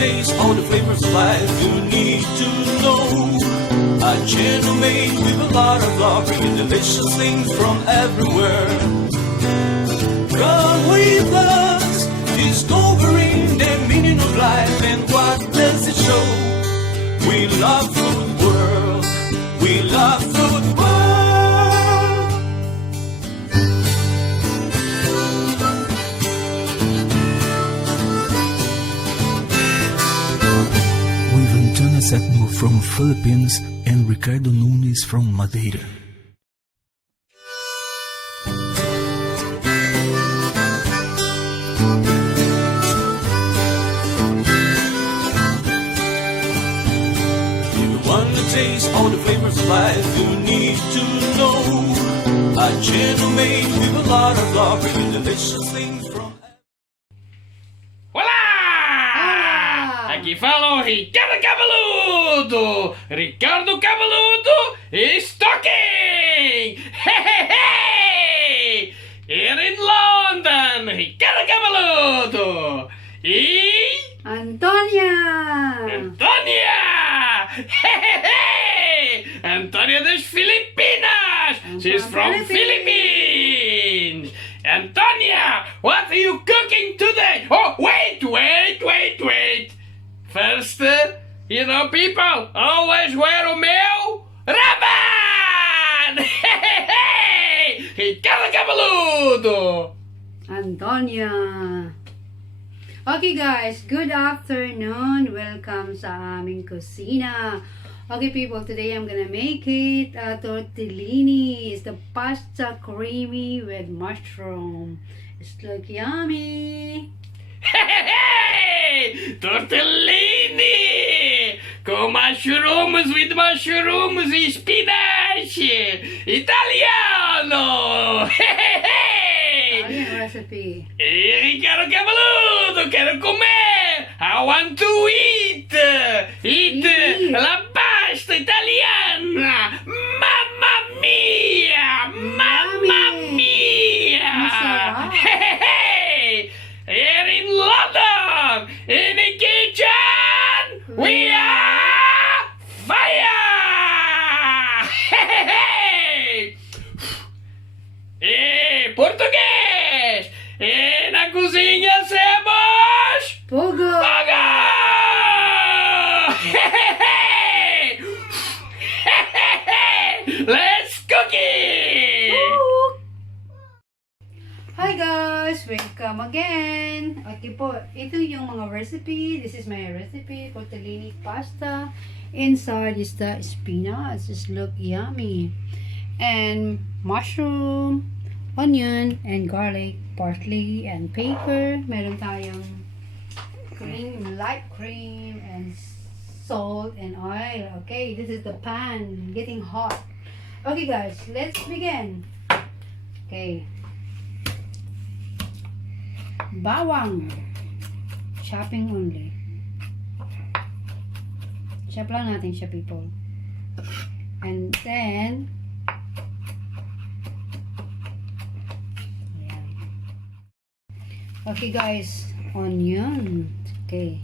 taste all the flavors of life you need to know. A channel made with a lot of love, bringing delicious things from everywhere. Come with us, discovering the meaning of life and what does it show. We love food world, we love food world. With Antonia Septimo from Philippines and Ricardo Nunes from Madeira. Taste all the flavors of life you need to know. A channel made with a lot of love, bringing delicious things from. Olá! Aqui fala o Ricardo Cabeludo! Ricardo Cabeludo is talking! Hey, hey, hey! Here in London, Ricardo Cabeludo! E... Antonia! Antonia! Hey, hey, hey! Antonia das Filipinas! She's from Philippines! Antonia, what are you cooking today? Oh, wait! First, people, always wear o meu raban! Hey, hey, hey! Ricardo Cabeludo! Antonia! Okay guys, good afternoon. Welcome sa aming kusina. Okay people, today I'm gonna make it tortellini. It's the pasta creamy with mushroom. It's like yummy. Hey! Tortellini! With mushrooms and spinach! Italiano! Hey! Italian recipe. Ricardo Cabeludo, quero comer! I want to eat! Eat la pasta italiana! Mamma mia! Mamma mia! Masarap. Hey! Here in London, in the kitchen, we are fire! Hey! Português! E na cozinha semos... Fogo! Fogo! Let's cook it! Hi guys! Welcome again! Okay po, ito yung mga recipe. This is my recipe, tortellini pasta. Inside is the spinach. Just look yummy. And mushroom, onion, and garlic, parsley, and pepper. Meron tayong cream, light cream, and salt and oil. Okay, this is the pan getting hot. Okay guys, let's begin. Okay. Bawang. Chopping only. Chop lang natin siya, people. And then, ayan. Okay guys, onion. Okay.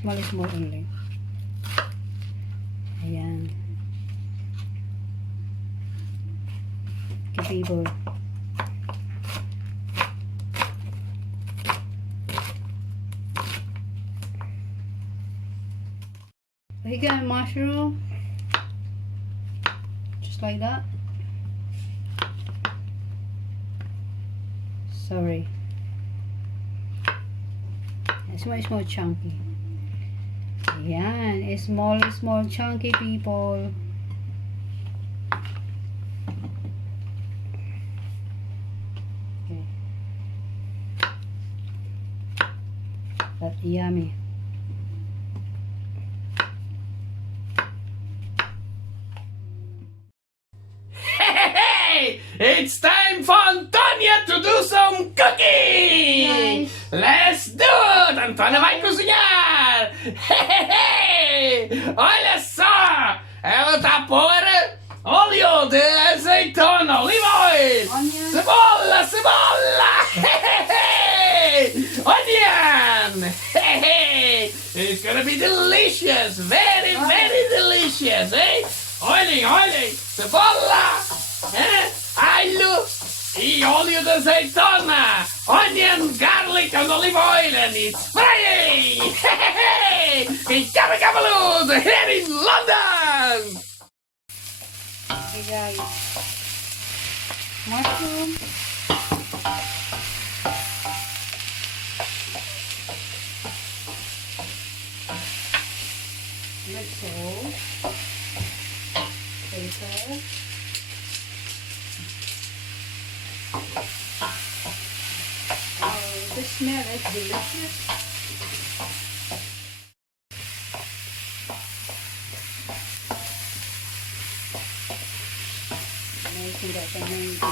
Small only. Ayan. Okay, people. We got mushroom, just like that. Sorry, it's small chunky. Yan, it's small chunky, people. Okay, that's yummy. It's time for Antonia to do some cooking! Nice. Let's do it! Antonia vai cozinhar! Hey! Olha só! Ela tá a pôr óleo de azeitona, olive oil! Onion. Cebola! Hey! Onion! It's gonna be delicious. Very, very delicious, eh? Olhem, cebola, alho e óleo de azeitona. Onion, garlic and olive oil, and it's frying. In Cabacabaloo, here in London. Okay guys. Mushroom. Let's go. Paper. Oh, the smell is delicious. Amazing, that's amazing.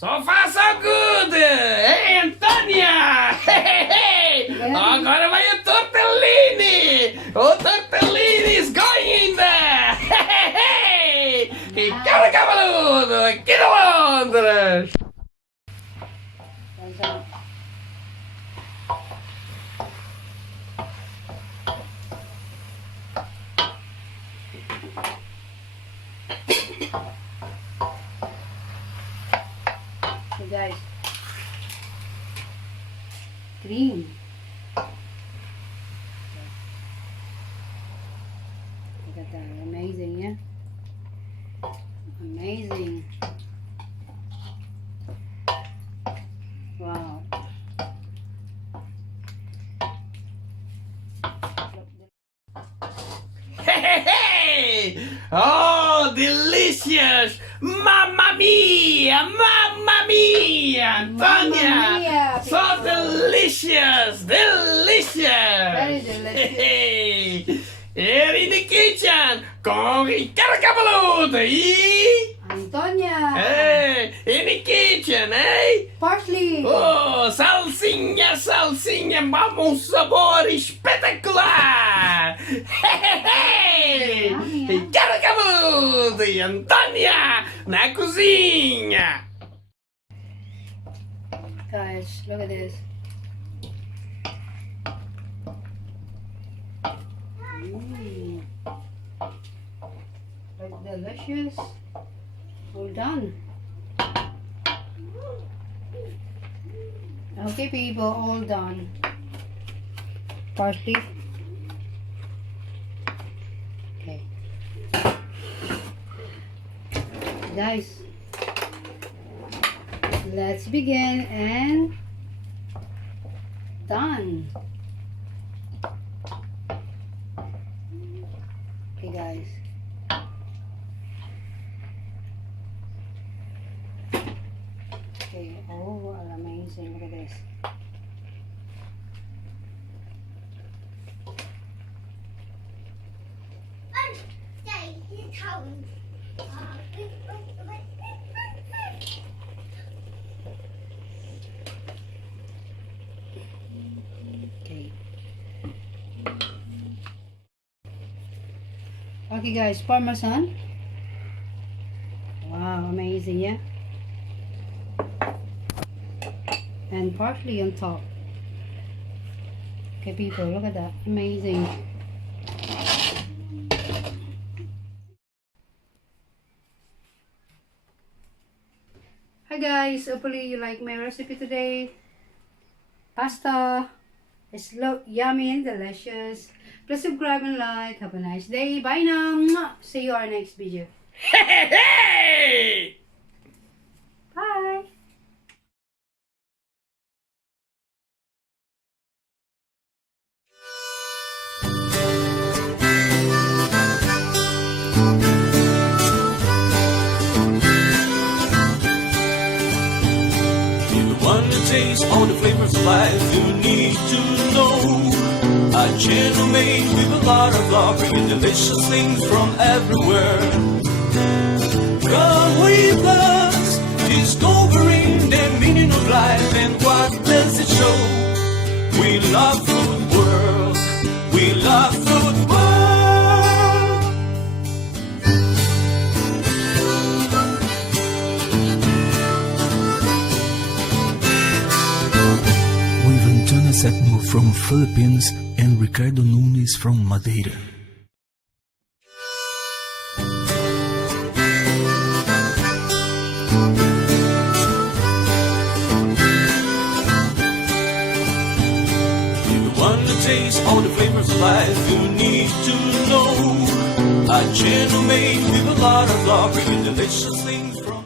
So far, so good! Hey, Antonia! Hey! Agora vai o Tortellini! O Tortellini is going in there! Hey! E cara cabeludo! Aqui no Londres! Guys, cream. Look at that, amazing, yeah? Amazing. Wow. Hey! Oh, delicious! Mamma mia! Mamma mia! Antonia! Mamma mia, So people. delicious! Delicious! Very delicious. Hey! Here in the kitchen con Ricardo cabeludo e... Antonia! Hey! In the kitchen, eh? Parsley! Oh, salsinha, salsinha, um sabor espetacular! Hey! Yummy, huh? Ricardo cabeludo e Antonia na cozinha! Guys, look at this. Like delicious. All done. Okay, people, all done. Parsley. Okay. Guys, let's begin and done. Okay, guys. Okay, oh, amazing. Look at this. Okay. Okay, guys, Parmesan. Wow, amazing, yeah? And parsley on top. Okay, people, look at that. Amazing. Hi guys, hopefully you like my recipe today. Pasta. It's yummy and delicious. Please subscribe and like. Have a nice day. Bye now. Mwah. See you on our next video. Hey! Bye. taste all the flavors of life, you need to know. A channel made with a lot of love, bringing delicious things from everywhere. Come with us, discovering the meaning of life and what does it show. We love food world, we love food world. With Antonia Septimo from Philippines and Ricardo Nunes from Madeira. Taste all the flavors of life, you need to know. A channel made with a lot of love, bringing delicious things from